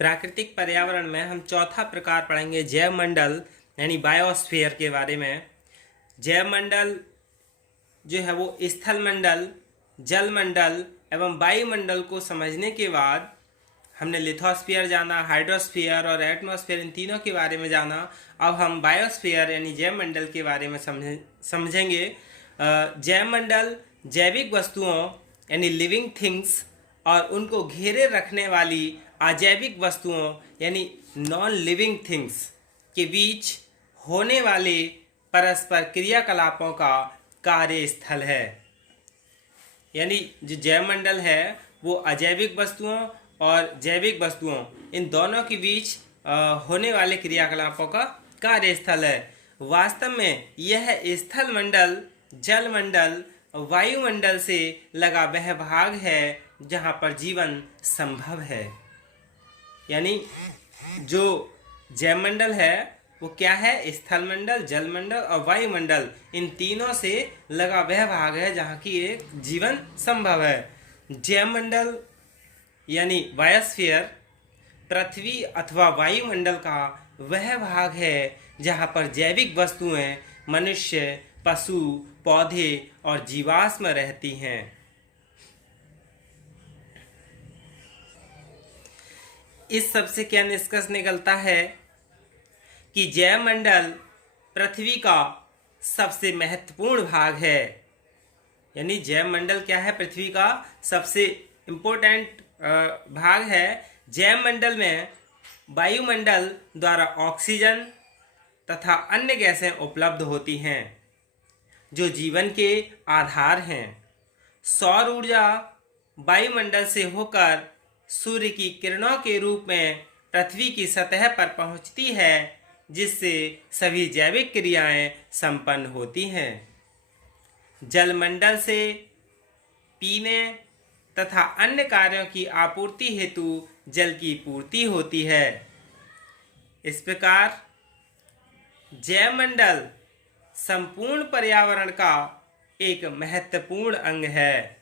प्राकृतिक पर्यावरण में हम चौथा प्रकार पढ़ेंगे जैव मंडल यानी बायोस्फीयर के बारे में। जैव मंडल जो है वो स्थल मंडल, जल मंडल एवं वायुमंडल को समझने के बाद हमने लिथोस्फीयर जाना, हाइड्रोस्फीयर और एटमॉस्फेयर, इन तीनों के बारे में जाना। अब हम बायोस्फीयर यानी जैव मंडल के बारे में समझेंगे। जैव मंडल जैविक वस्तुओं यानी लिविंग थिंग्स और उनको घेरे रखने वाली अजैविक वस्तुओं यानी नॉन लिविंग थिंग्स के बीच होने वाले परस्पर क्रियाकलापों का कार्यस्थल है। यानी जो जैव मंडल है वो अजैविक वस्तुओं और जैविक वस्तुओं इन दोनों के बीच होने वाले क्रियाकलापों का कार्यस्थल है। वास्तव में यह स्थल मंडल, जल मंडल, वायुमंडल से लगा वह भाग है जहाँ पर जीवन संभव है। यानी जो जैव मंडल है वो क्या है? स्थल मंडल, जल मंडल और वायुमंडल, इन तीनों से लगा वह भाग है जहाँ की एक जीवन संभव है। जैव मंडल यानी बायोस्फीयर पृथ्वी अथवा वायुमंडल का वह भाग है जहाँ पर जैविक वस्तुएं मनुष्य, पशु, पौधे और जीवाश्म रहती हैं। इस सब से क्या निष्कर्ष निकलता है कि जैव मंडल पृथ्वी का सबसे महत्वपूर्ण भाग है। यानी जैव मंडल क्या है? पृथ्वी का सबसे इम्पोर्टेंट भाग है। जैव मंडल में वायुमंडल द्वारा ऑक्सीजन तथा अन्य गैसें उपलब्ध होती हैं जो जीवन के आधार हैं। सौर ऊर्जा वायुमंडल से होकर सूर्य की किरणों के रूप में पृथ्वी की सतह पर पहुंचती है, जिससे सभी जैविक क्रियाएं संपन्न होती हैं। जलमंडल से पीने तथा अन्य कार्यों की आपूर्ति हेतु जल की पूर्ति होती है। इस प्रकार जैव मंडल संपूर्ण पर्यावरण का एक महत्वपूर्ण अंग है।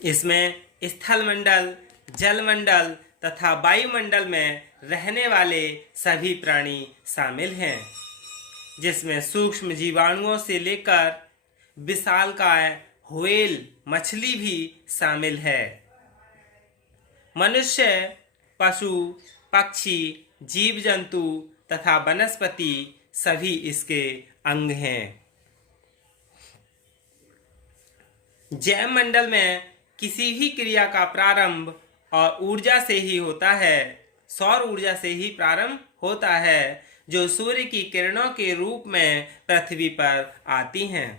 इसमें स्थल मंडल, जल मंडल तथा वायुमंडल में रहने वाले सभी प्राणी शामिल हैं, जिसमें सूक्ष्म जीवाणुओं से लेकर विशालकाय व्हेल मछली भी शामिल है। मनुष्य, पशु, पक्षी, जीव जंतु तथा वनस्पति सभी इसके अंग हैं। जैव मंडल में किसी भी क्रिया का प्रारंभ और ऊर्जा से ही होता है, सौर ऊर्जा से ही प्रारंभ होता है, जो सूर्य की किरणों के रूप में पृथ्वी पर आती हैं।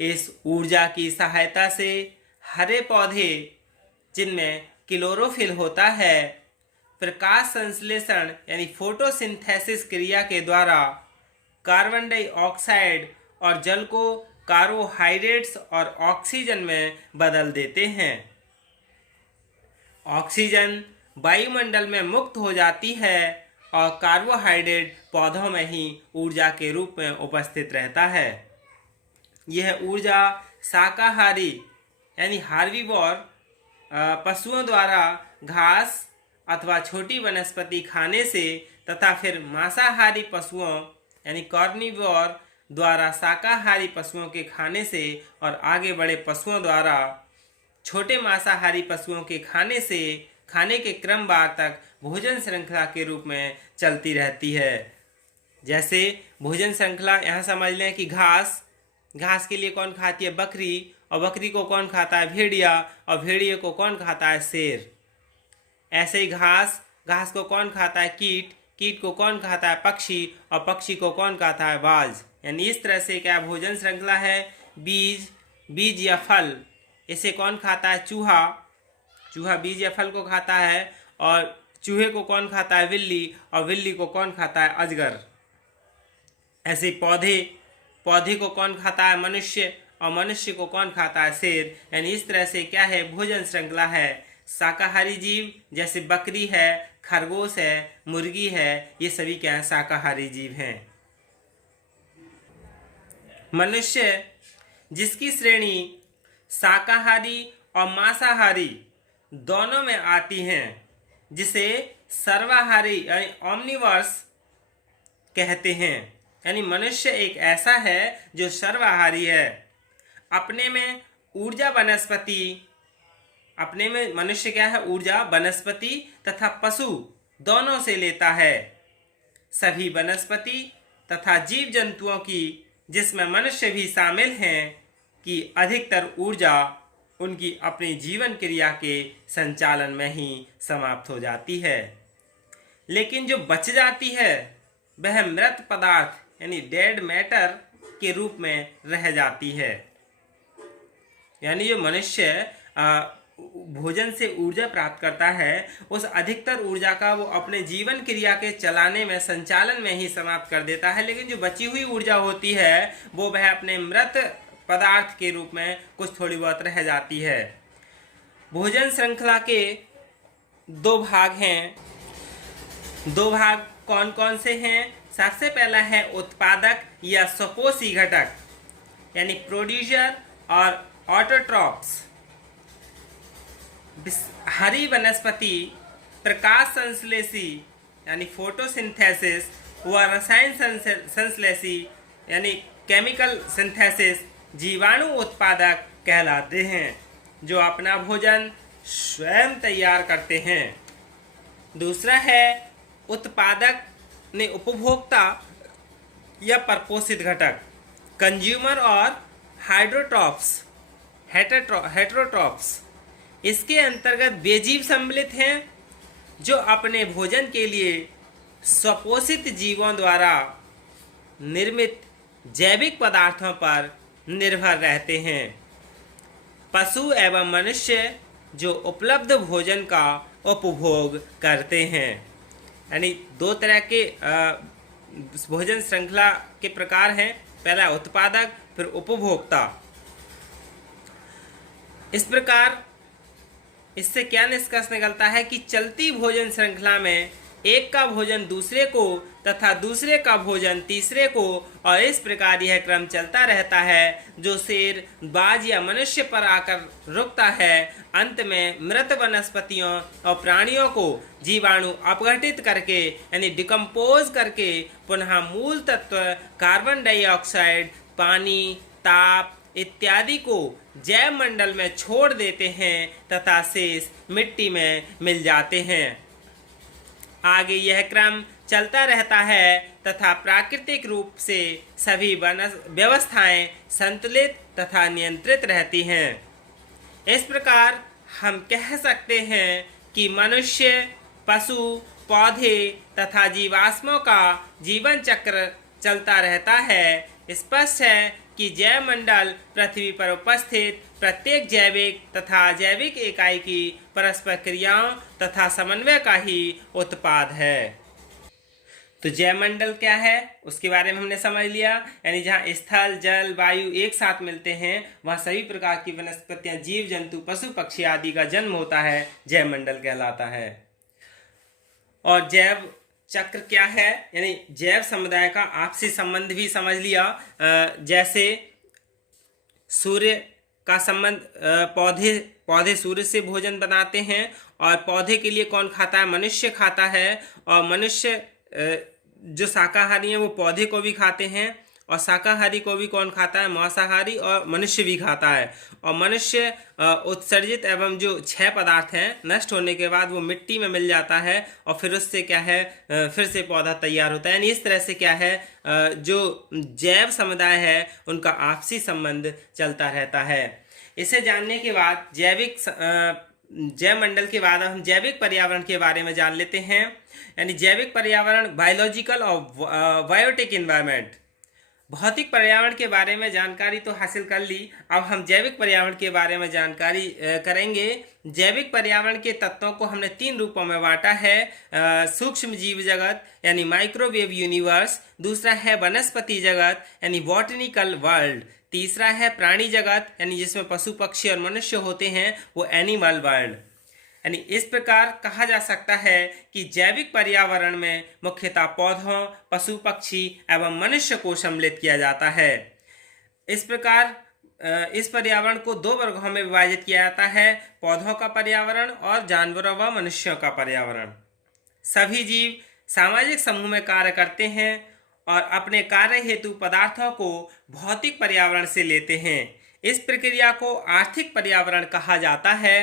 इस ऊर्जा की सहायता से हरे पौधे, जिनमें क्लोरोफिल होता है, प्रकाश संश्लेषण यानी फोटोसिंथेसिस क्रिया के द्वारा कार्बन डाइऑक्साइड और जल को कार्बोहाइड्रेट्स और ऑक्सीजन में बदल देते हैं। ऑक्सीजन वायुमंडल में मुक्त हो जाती है और कार्बोहाइड्रेट पौधों में ही ऊर्जा के रूप में उपस्थित रहता है। यह ऊर्जा शाकाहारी यानी हार्बीवोर पशुओं द्वारा घास अथवा छोटी वनस्पति खाने से तथा फिर मांसाहारी पशुओं यानी कार्निवोर द्वारा शाकाहारी पशुओं के खाने से और आगे बड़े पशुओं द्वारा छोटे मांसाहारी पशुओं के खाने के क्रमवार तक भोजन श्रृंखला के रूप में चलती रहती है। जैसे भोजन श्रृंखला यहाँ समझ लें कि घास के लिए कौन खाती है? बकरी, और बकरी को कौन खाता है? भेड़िया, और भेड़िए को कौन खाता है? शेर। ऐसे ही घास को कौन खाता है? कीट को कौन खाता है? पक्षी, और पक्षी को कौन खाता है? बाज। यानी इस तरह से क्या भोजन श्रृंखला है। बीज या फल, इसे कौन खाता है? चूहा बीज या फल को खाता है, और चूहे को कौन खाता है? बिल्ली, और बिल्ली को कौन खाता है? अजगर। ऐसे पौधे को कौन खाता है? मनुष्य, और मनुष्य को कौन खाता है? शेर। यानी इस तरह से क्या है? भोजन श्रृंखला है। शाकाहारी जीव जैसे बकरी है, खरगोश है, मुर्गी है, ये सभी क्या है? शाकाहारी जीव हैं। मनुष्य, जिसकी श्रेणी शाकाहारी और मांसाहारी दोनों में आती हैं, जिसे सर्वाहारी यानी ओमनिवर्स कहते हैं। यानी मनुष्य एक ऐसा है जो सर्वाहारी है। अपने में ऊर्जा वनस्पति अपने में मनुष्य क्या है? ऊर्जा वनस्पति तथा पशु दोनों से लेता है। सभी वनस्पति तथा जीव जंतुओं की, जिसमें मनुष्य भी शामिल हैं, कि अधिकतर ऊर्जा उनकी अपनी जीवन क्रिया के संचालन में ही समाप्त हो जाती है। लेकिन जो बच जाती है वह मृत पदार्थ यानी डेड मैटर के रूप में रह जाती है। यानी जो मनुष्य भोजन से ऊर्जा प्राप्त करता है, उस अधिकतर ऊर्जा का वो अपने जीवन क्रिया के चलाने में, संचालन में ही समाप्त कर देता है। लेकिन जो बची हुई ऊर्जा होती है वो वह अपने मृत पदार्थ के रूप में कुछ थोड़ी बहुत रह जाती है। भोजन श्रृंखला के दो भाग हैं। दो भाग कौन कौन से हैं? सबसे पहला है उत्पादक या स्वपोषी घटक यानी प्रोड्यूसर और ऑटोट्रॉप्स। हरी वनस्पति प्रकाश संश्लेषी यानी फोटोसिंथेसिस व रसायन संश्लेषी यानी केमिकल सिंथेसिस जीवाणु उत्पादक कहलाते हैं, जो अपना भोजन स्वयं तैयार करते हैं। दूसरा है उत्पादक ने उपभोक्ता या परपोषित घटक कंज्यूमर और हेटेरोट्रॉप्स। इसके अंतर्गत वे जीव सम्मिलित हैं जो अपने भोजन के लिए स्वपोषित जीवों द्वारा निर्मित जैविक पदार्थों पर निर्भर रहते हैं। पशु एवं मनुष्य जो उपलब्ध भोजन का उपभोग करते हैं। यानी दो तरह के भोजन श्रृंखला के प्रकार हैं। पहला उत्पादक, फिर उपभोक्ता। इस प्रकार इससे क्या निष्कर्ष निकलता है कि चलती भोजन श्रृंखला में एक का भोजन दूसरे को तथा दूसरे का भोजन तीसरे को, और इस प्रकार यह क्रम चलता रहता है जो शेर, बाज या मनुष्य पर आकर रुकता है। अंत में मृत वनस्पतियों और प्राणियों को जीवाणु अपघटित करके यानी डिकम्पोज करके पुनः मूल तत्व कार्बन डाइऑक्साइड, पानी, ताप इत्यादि को जैव मंडल में छोड़ देते हैं तथा शेष मिट्टी में मिल जाते हैं। आगे यह क्रम चलता रहता है तथा प्राकृतिक रूप से सभी व्यवस्थाएं संतुलित तथा नियंत्रित रहती हैं। इस प्रकार हम कह सकते हैं कि मनुष्य, पशु, पौधे तथा जीवाश्मों का जीवन चक्र चलता रहता है। स्पष्ट है कि जैव मंडल पृथ्वी पर उपस्थित प्रत्येक जैविक तथा जैविक इकाई की परस्पर क्रियाओं तथा समन्वय का ही उत्पाद है। तो जैव मंडल क्या है उसके बारे में हमने समझ लिया। यानी जहाँ स्थल, जल, वायु एक साथ मिलते हैं वहाँ सभी प्रकार की वनस्पतियाँ, जीव जंतु, पशु पक्षी आदि का जन्म होता है, जैव मंडल कहलाता है। और जैव चक्र क्या है? यानी जैव समुदाय का आपसी संबंध भी समझ लिया। जैसे सूर्य का संबंध, पौधे सूर्य से भोजन बनाते हैं और पौधे के लिए कौन खाता है? मनुष्य खाता है। और मनुष्य जो शाकाहारी हैं वो पौधे को भी खाते हैं, और शाकाहारी को भी कौन खाता है? मांसाहारी, और मनुष्य भी खाता है। और मनुष्य उत्सर्जित एवं जो क्षय पदार्थ हैं नष्ट होने के बाद वो मिट्टी में मिल जाता है और फिर उससे क्या है फिर से पौधा तैयार होता है। यानी इस तरह से क्या है जो जैव समुदाय है उनका आपसी संबंध चलता रहता है। इसे जानने के बाद जैव मंडल के बाद हम जैविक पर्यावरण के बारे में जान लेते हैं। यानी जैविक पर्यावरण, बायोलॉजिकल और बायोटिक एनवायरनमेंट। भौतिक पर्यावरण के बारे में जानकारी तो हासिल कर ली, अब हम जैविक पर्यावरण के बारे में जानकारी करेंगे। जैविक पर्यावरण के तत्वों को हमने 3 रूपों में बांटा है। सूक्ष्म जीव जगत यानी माइक्रोवेव यूनिवर्स, दूसरा है वनस्पति जगत यानी बॉटनिकल वर्ल्ड, तीसरा है प्राणी जगत यानी जिसमें पशु पक्षी और मनुष्य होते हैं वो एनिमल वर्ल्ड। यानी इस प्रकार कहा जा सकता है कि जैविक पर्यावरण में मुख्यतः पौधों, पशु पक्षी एवं मनुष्य को सम्मिलित किया जाता है। इस प्रकार इस पर्यावरण को दो वर्गों में विभाजित किया जाता है, पौधों का पर्यावरण और जानवरों व मनुष्यों का पर्यावरण। सभी जीव सामाजिक समूह में कार्य करते हैं और अपने कार्य हेतु पदार्थों को भौतिक पर्यावरण से लेते हैं। इस प्रक्रिया को आर्थिक पर्यावरण कहा जाता है।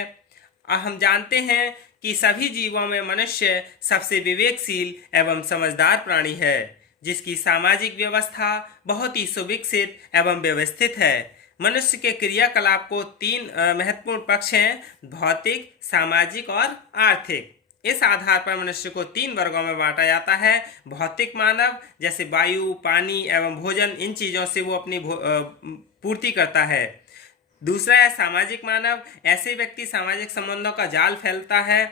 हम जानते हैं कि सभी जीवों में मनुष्य सबसे विवेकशील एवं समझदार प्राणी है, जिसकी सामाजिक व्यवस्था बहुत ही सुविकसित एवं व्यवस्थित है। मनुष्य के क्रियाकलाप को तीन महत्वपूर्ण पक्ष हैं: भौतिक, सामाजिक और आर्थिक। इस आधार पर मनुष्य को तीन वर्गों में बांटा जाता है। भौतिक मानव, जैसे वायु, पानी एवं भोजन, इन चीज़ों से वो अपनी पूर्ति करता है। दूसरा है सामाजिक मानव। ऐसे व्यक्ति सामाजिक संबंधों का जाल फैलता है,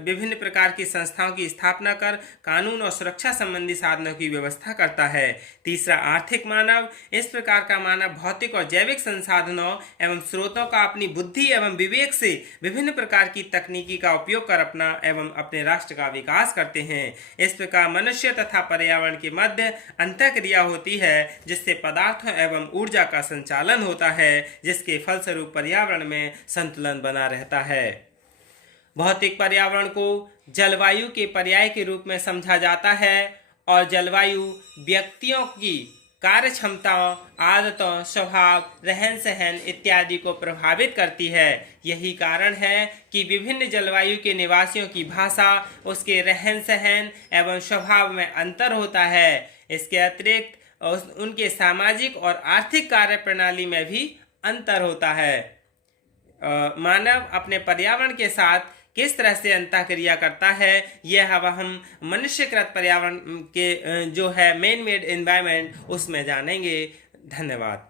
विभिन्न प्रकार की संस्थाओं की स्थापना कर कानून और सुरक्षा संबंधी साधनों की व्यवस्था करता है। तीसरा आर्थिक मानव। इस प्रकार का मानव भौतिक और जैविक संसाधनों एवं स्रोतों का अपनी बुद्धि एवं विवेक से विभिन्न प्रकार की तकनीकी का उपयोग कर अपना एवं अपने राष्ट्र का विकास करते हैं। इस प्रकार मनुष्य तथा पर्यावरण के मध्य अंतःक्रिया होती है, जिससे पदार्थों एवं ऊर्जा का संचालन होता है, जिसके फलस्वरूप पर्यावरण में संतुलन बना रहता है। भौतिक पर्यावरण को जलवायु के पर्याय के रूप में समझा जाता है और जलवायु व्यक्तियों की कार्य क्षमताओं, आदतों, स्वभाव, रहन सहन इत्यादि को प्रभावित करती है। यही कारण है कि विभिन्न जलवायु के निवासियों की भाषा, उसके रहन सहन एवं स्वभाव में अंतर होता है। इसके अतिरिक्त उनके सामाजिक और आर्थिक कार्य प्रणाली में भी अंतर होता है। मानव अपने पर्यावरण के साथ किस तरह से अंतःक्रिया करता है, यह अब हम मनुष्यकृत पर्यावरण के जो है मैन मेड एनवायरनमेंट, उसमें जानेंगे। धन्यवाद।